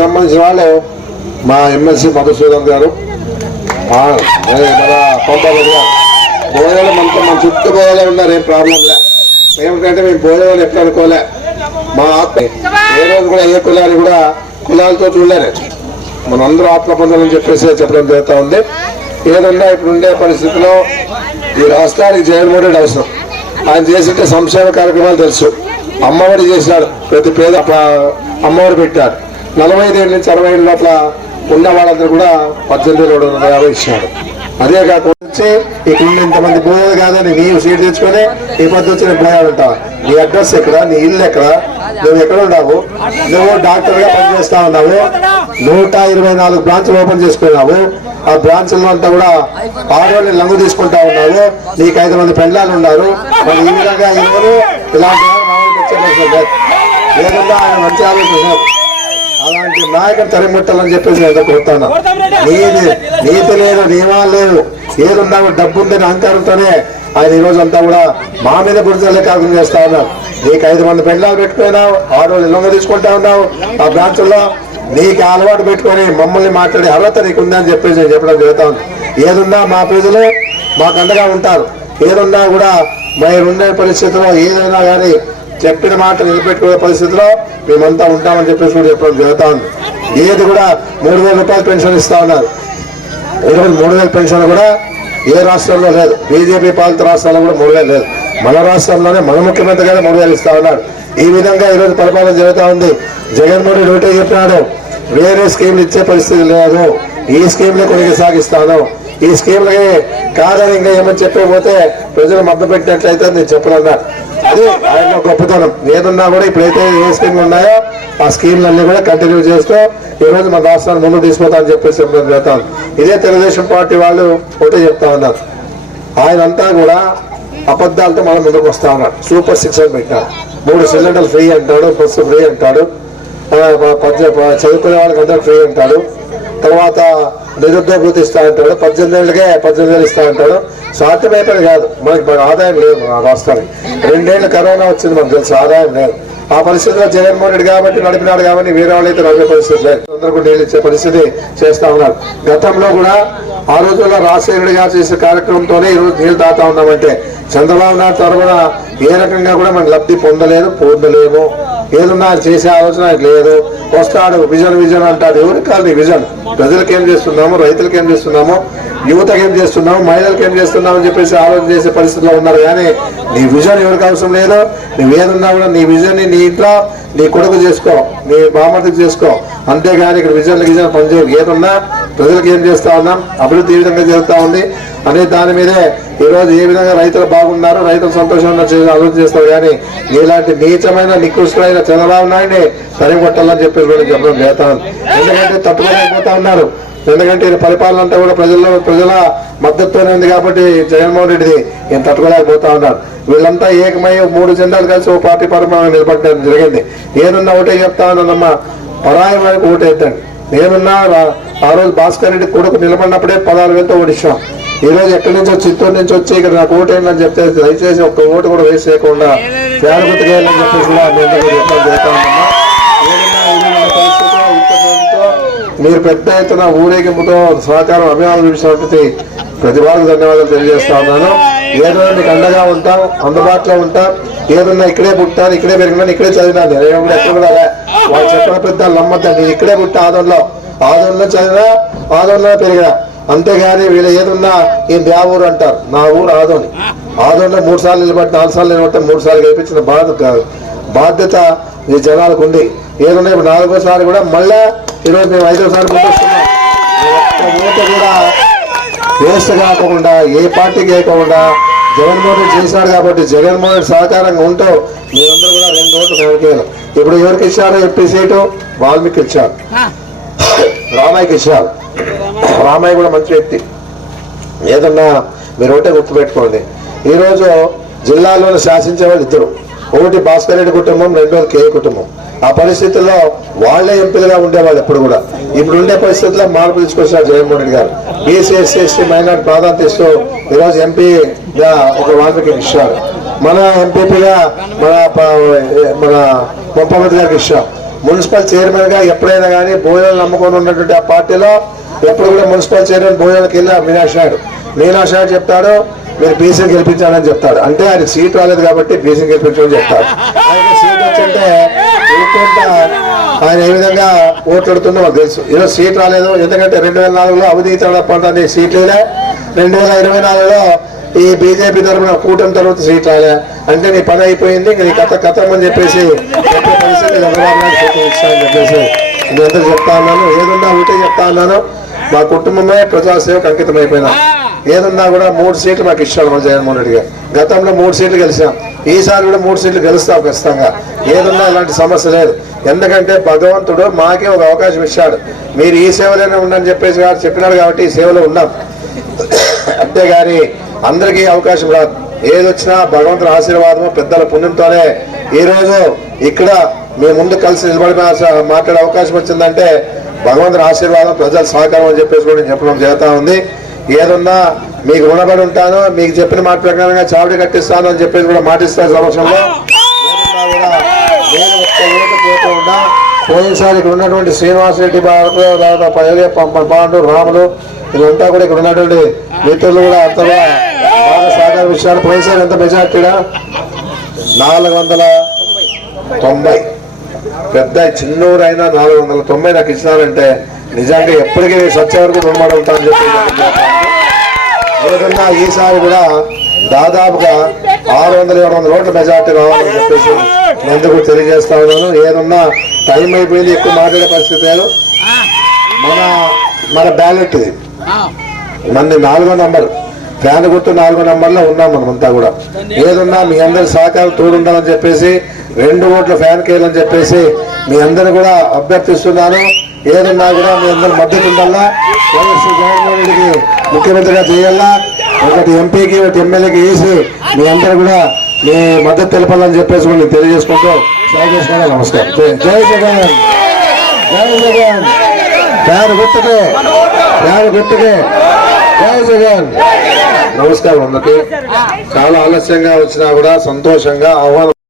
సంబంధించిన వాళ్ళు మా ఎమ్మెల్సీ మధుసూదన్ గారు, మన కొంపగడ్డ గారు, బోయలు మనతో మన చుట్టూ బోయలే ఉన్నారు. ఏం ప్రాబ్లం లే. ఏమిటంటే మేము బోయలు ఎట్లా అనుకోలే. మా ఆత్మ ఏ రోజు కూడా ఏ కులాన్ని కూడా కులాలతో చూడలేరు. మనందరూ ఆత్మ పొందాలని చెప్పేసి చెప్పడం జరుగుతూ ఉంది. ఏదన్నా ఇప్పుడు ఉండే పరిస్థితిలో ఈ రాష్ట్రానికి జగన్మోహన్ రెడ్డి అవసరం. ఆయన చేసింటే సంక్షేమ కార్యక్రమాలు తెలుసు. అమ్మఒడి చేసినాడు, ప్రతి పేద అమ్మఒడి పెట్టాడు. 45 ఏళ్ళ నుంచి 60 ఏళ్ళ లోపల ఉన్న వాళ్ళందరూ కూడా 18,250 ఇచ్చినాడు. అదే కాకుండా ఇక్కడ ఇంతమంది పోయేది కాదని నీవు సీట్ తెచ్చుకొని ఈ పద్ధతి వచ్చి నేను పోయాడు ఉంటావు. నీ అడ్రస్ ఎక్కడ, నీ ఇల్లు ఎక్కడ, నువ్వు ఎక్కడ ఉన్నావు? నువ్వు డాక్టర్ గా పనిచేస్తా ఉన్నావు. 124 బ్రాంచ్లు ఓపెన్ చేసుకున్నావు. ఆ బ్రాంచ్లో అంతా కూడా ఆడవాళ్ళని లంగు తీసుకుంటా ఉన్నావు. నీకు 5 మంది పెండ్లాలు ఉన్నారు. మరి ఈ విధంగా ఇవ్వరు. ఇలాంటి లేకుండా ఆయన మంచి ఆలోచన. అలాంటి నాయకుడు తరిముట్టాలని చెప్పేసి ఏదో కోరుతాను. నీతి లేదు, నియమాలు లేదు. ఏదున్నా డబ్బు ఉందని అహంకారంతోనే ఆయన ఈ రోజు అంతా కూడా మా మీద గుర్తులే కాకుండా చేస్తా ఉన్నారు. నీకు 5 మంది పెండ్లాలు పెట్టుకున్నావు, ఆడవాళ్ళు లంగ తీసుకుంటా ఉన్నావు. ఆ బ్రాంచ్లో నీకు అలవాటు పెట్టుకొని మమ్మల్ని మాట్లాడే అర్హత నీకు ఉందని చెప్పేసి నేను చెప్పడం జరుగుతా ఉంది. ఏదున్నా మా ప్రజలు మాకు అండగా ఉంటారు. ఏదున్నా కూడా ఉండే పరిస్థితిలో ఏదైనా కానీ చెప్పిన మాట నిలబెట్టుకునే పరిస్థితిలో మేమంతా ఉంటామని చెప్పేసి కూడా చెప్పడం జరుగుతూ ఉంది. ఏది కూడా 3,000 రూపాయలు పెన్షన్ ఇస్తా ఉన్నారు. ఈరోజు 3,000 పెన్షన్ కూడా ఏ రాష్ట్రంలో లేదు. బీజేపీ పాలిత రాష్ట్రాల్లో కూడా 3,000 లేదు. మన రాష్ట్రంలోనే మన ముఖ్యమంత్రి గారే 3,000 ఇస్తా ఉన్నారు. ఈ విధంగా ఈరోజు పరిపాలన జరుగుతూ ఉంది. జగన్మోహన్ రెడ్డి ఒకటే చెప్పినాడు, వేరే స్కీమ్లు ఇచ్చే పరిస్థితి లేదు, ఈ స్కీమ్లే కొనసాగిస్తాను. ఈ స్కీమ్లకి కాదని ఇంకా ఏమని చెప్పకపోతే ప్రజలు మద్దతు పెట్టినట్లయితే నేను చెప్పనన్నా. అది ఆయన గొప్పతనం. ఏదన్నా కూడా ఇప్పుడైతే ఏ స్కీమ్లు ఉన్నాయో ఆ స్కీమ్లన్నీ కూడా కంటిన్యూ చేస్తూ ఈ రోజు మన రాష్ట్రాన్ని ముందుకు తీసుకుపోతామని చెప్పేసి చెప్తాను. ఇదే తెలుగుదేశం పార్టీ వాళ్ళు ఒకటే చెప్తా ఉన్నారు. ఆయనంతా కూడా అబద్ధాలతో మనం ముందుకు వస్తా ఉన్నాడు. సూపర్ 6 అని పెట్టాడు. 3 సిలిండర్లు ఫ్రీ అంటాడు, బస్సు ఫ్రీ అంటాడు, చదువుకునే వాళ్ళకి అందరూ ఫ్రీ అంటాడు. తర్వాత నిరుద్యోగ వృత్తి ఇస్తా అంటాడు. 18 ఏళ్ళకే 18,000 ఇస్తా అంటాడు. సాధ్యమైపోయింది కాదు. మనకి ఆదాయం లేదు. మన రాష్ట్రానికి 2 ఏళ్ళు కరోనా వచ్చింది, మనకు తెలుసు. ఆదాయం లేదు. ఆ పరిస్థితిలో జగన్మోహన్ రెడ్డి కాబట్టి నడిపినాడు కాబట్టి వేరే వాళ్ళైతే నడిపే పరిస్థితి లేదు. అందరికీ నీళ్ళు ఇచ్చే పరిస్థితి చేస్తా ఉన్నారు. గతంలో కూడా ఆ రోజుల్లో రాజశేఖర గారు చేసే కార్యక్రమంతోనే ఈరోజు నీళ్లు తాగుతా ఉన్నామంటే చంద్రబాబు నాయుడు తరఫున ఏ రకంగా కూడా మనం లబ్ధి పొందలేము. ఏదన్నా చేసే ఆలోచన లేదు. వస్తాడు విజన్ అంటాడు. ఎవరికి కాదు నీ విజన్? ప్రజలకు ఏం చేస్తున్నాము, రైతులకు ఏం చేస్తున్నాము, యువతకు ఏం చేస్తున్నాము, మహిళలకు ఏం చేస్తున్నాము అని చెప్పేసి ఆలోచన చేసే పరిస్థితిలో ఉన్నారు. కానీ నీ విజన్ ఎవరికి అవసరం లేదు. నువ్వేదన్నా కూడా నీ విజన్ని నీ ఇంట్లో నీ కొడుకు చేసుకో, నీ బామర్తికి చేసుకో. అంతేగాని ఇక్కడ విజన్ పనిచేయదు. ఏదన్నా ప్రజలకు ఏం చేస్తా ఉన్నాం, అభివృద్ధి ఏ విధంగా జరుగుతూ ఉంది అనే దాని మీదే ఈరోజు ఏ విధంగా రైతులు బాగున్నారు, రైతులు సంతోషంగా అభివృద్ధి చేస్తారు. కానీ ఇలాంటి నీచమైన నికృష్టమైన చంద్రబాబు నాయుడిని తరిగొట్టాలని చెప్పేసి కూడా చెప్పడం చేస్తాను. ఎందుకంటే తట్టుకోలేకపోతా ఉన్నారు. ఎందుకంటే పరిపాలన అంతా కూడా ప్రజల మద్దతుతోనే ఉంది కాబట్టి జగన్మోహన్ రెడ్డిది ఈయన తట్టుకోలేకపోతా ఉన్నారు. వీళ్ళంతా ఏకమై 3 జెండాలు కలిసి ఓ పార్టీ పరమాణం నిలబడడం జరిగింది. ఏదన్నా ఒకటే చెప్తా ఉన్నానమ్మా, పరాయి వారికి ఓటేద్దండి. నేనున్నా ఆ రోజు భాస్కర్ రెడ్డి కొడుకు నిలబడినప్పుడే 16,000తో ఓడిస్తాం. ఈ రోజు ఎక్కడి నుంచో చిత్తూరు నుంచి వచ్చి ఇక్కడ నాకు ఓటేయాలని చెప్తే దయచేసి ఒక్క ఓటు కూడా వేస్ట్ చేయకుండా పేరు గుర్తుకేయాలని చెప్పేసి మీరు పెద్ద ఎత్తున ఊరేగింపుతో సహకారం అభిమానులు చూసినటువంటి ప్రతి వారికి ధన్యవాదాలు తెలియజేస్తా ఉన్నాను. ఏదో మీకు అండగా ఉంటాం, అందుబాటులో ఉంటాం. ఏదన్నా ఇక్కడే పుట్టాను, ఇక్కడే పెరిగినాను, ఇక్కడే చదివినాను. ఎక్కడ కూడా వాళ్ళు చెప్పిన పెద్దలు నమ్మద్దండి. నేను ఇక్కడే పుట్టా, ఆదోళనలో చదివినా, ఆదోళనలో పెరిగినా. అంతేగాని వీళ్ళు ఏదున్నా ఈ బ్యావూరు అంటారు. నా ఊరు ఆదోళనలో 3 సార్లు నిలబడి 4 సార్లు నిలబడితే 3 సార్లు గెలిపించిన బాధ్యత ఈ జనాలకు ఉంది. ఏదున్నా ఇప్పుడు 4వ సారి కూడా మళ్ళా ఈరోజు మేము 5వ సారి ముందుస్తున్నాం. ఓటు కూడా వేస్ట్ కాకుండా ఏ పార్టీకి వేయకుండా జగన్మోహన్ రెడ్డి చేశాడు కాబట్టి జగన్మోహన్ రెడ్డి సహకారంగా ఉంటూ మేమందరూ కూడా 2 ఓట్లు ఎవరికేయాలి. ఇప్పుడు ఎవరికి ఇచ్చారు ఎంపీ సీటు? వాల్మీకి ఇచ్చారు, రామయ్యకి ఇచ్చారు. రామయ్య కూడా మంచి వ్యక్తి. ఏదన్నా మీరు ఒకటే గుర్తుపెట్టుకోండి. ఈరోజు జిల్లాలోని శాసించే వాళ్ళు 2. ఒకటి భాస్కర్ రెడ్డి కుటుంబం, 2వది కేఏ కుటుంబం. ఆ పరిస్థితుల్లో వాళ్లే ఎంపీలుగా ఉండేవాళ్ళు ఎప్పుడు కూడా. ఇప్పుడు ఉండే పరిస్థితుల్లో మార్పు తీసుకొచ్చారు జగన్మోహన్ రెడ్డి గారు. బీసీ ఎస్సీ ఎస్టీ మైనార్టీ ప్రాధాన్యత ఇస్తూ ఈరోజు ఎంపీగా ఒక వాల్మీకి ఇచ్చారు. మన ఎంపీపీగా మన ముఖ్యమంత్రి గారికి ఇచ్చాం. మున్సిపల్ చైర్మన్ గా ఎప్పుడైనా కానీ భోజనాలు నమ్ముకొని ఉన్నటువంటి ఆ పార్టీలో ఎప్పుడు కూడా మున్సిపల్ చైర్మన్ భోజనాలకు వెళ్ళి మీనాక్షి నాయుడు చెప్తాడు మీరు బీసీని గెలిపించాలని చెప్తాడు. అంటే ఆయనకు సీట్ రాలేదు కాబట్టి బీసీని గెలిపించమని చెప్తాడు. ఆయన సీట్ వచ్చింటే ఆయన ఏ విధంగా ఓట్లాడుతుందో మాకు తెలుసు. ఈరోజు సీట్ రాలేదు ఎందుకంటే 2004లో అవినీతి పంట సీట్ లేదా, 2024లో ఈ బీజేపీ తరఫున కూటమి తర్వాత సీట్ రాలే. అంటే నీ పని అయిపోయింది, నీ కథం అని చెప్పేసి చెప్పేసి నేనంతా చెప్తా ఉన్నాను. ఏదున్నా ఒకటే చెప్తా ఉన్నాను, మా కుటుంబమే ప్రజాసేవకు అంకితం అయిపోయినా. ఏదున్నా కూడా 3 సీట్లు మాకు ఇచ్చాడు మన జగన్మోహన్ రెడ్డి గారు. గతంలో 3 సీట్లు గెలిచాం, ఈసారి కూడా 3 సీట్లు గెలుస్తాం ఖచ్చితంగా. ఏదున్నా ఇలాంటి సమస్య లేదు. ఎందుకంటే భగవంతుడు మాకే ఒక అవకాశం ఇచ్చాడు. మీరు ఈ సేవలోనే ఉండని చెప్పేసి చెప్పినాడు కాబట్టి ఈ సేవలో ఉన్నాం. అంతేగాని అందరికీ అవకాశం రాదు. ఏదొచ్చినా భగవంతుని ఆశీర్వాదము పెద్దల పుణ్యంతోనే ఈరోజు ఇక్కడ మీ ముందు కలిసి నిలబడి మాట్లాడే అవకాశం వచ్చిందంటే భగవంతుని ఆశీర్వాదం ప్రజల సహకారం అని చెప్పేసి కూడా నేను చెప్పడం జరుగుతూ ఉంది. ఏదన్నా మీకు రుణపడి ఉంటాను, మీకు చెప్పిన మాట ప్రకారంగా చావడి కట్టిస్తాను అని చెప్పేసి కూడా మాటిస్తాను సంవత్సరంలో. నేను ఒక్క ఓటు పోతూ ఉన్నా. పోయినసారి ఇక్కడ ఉన్నటువంటి శ్రీనివాసరెడ్డి పాండు రాములు వీళ్ళంతా కూడా ఇక్కడ ఉన్నటువంటి మిత్రులు కూడా అంతగా బాగా సహకార విషయాలు. పోయినసారి ఎంత మెజార్టీగా 490 పెద్ద చిన్నూరు అయినా 490 నాకు ఇచ్చినారంటే నిజంగా ఎప్పటికీ సత్య వరకు రుణపడి ఉంటానని చెప్పి ఏదన్నా ఈసారి కూడా దాదాపుగా 600-700 ఓట్ల మెజార్టీ రావాలని చెప్పేసి ఎందుకు తెలియజేస్తా ఉన్నాను. ఏదన్నా టైం అయిపోయింది, ఎక్కువ మాట్లాడే పరిస్థితి లేదు. మన బ్యాలెట్ ఇది మనది 4వ నంబర్, ఫ్యాన్ గుర్తు 4వ నంబర్లో ఉన్నాం మనమంతా కూడా. ఏదన్నా మీ అందరి సహకారం తోడుండాలని చెప్పేసి 2 ఓట్ల ఫ్యాన్ కేయాలని చెప్పేసి మీ అందరూ కూడా అభ్యర్థిస్తున్నాను. ఏదన్నా కూడా మీ అందరి మద్దతు ఉండాలా, వైఎస్ జగన్మోహన్ రెడ్డికి ముఖ్యమంత్రిగా చేయాలా, ఒకటి ఎంపీకి ఒకటి ఎమ్మెల్యేకి వేసి మీ అందరూ కూడా మీ మద్దతు తెలపాలని చెప్పేసి కూడా నేను తెలియజేసుకుంటూ సెలవు. నమస్కారం. జై జగన్, జై జగన్. ఫ్యాన్ గుర్తుకే, ఫ్యాన్ గుర్తుకే, జై జగన్. నమస్కారం అందరికీ. చాలా ఆలస్యంగా వచ్చినా కూడా సంతోషంగా ఆహ్వానం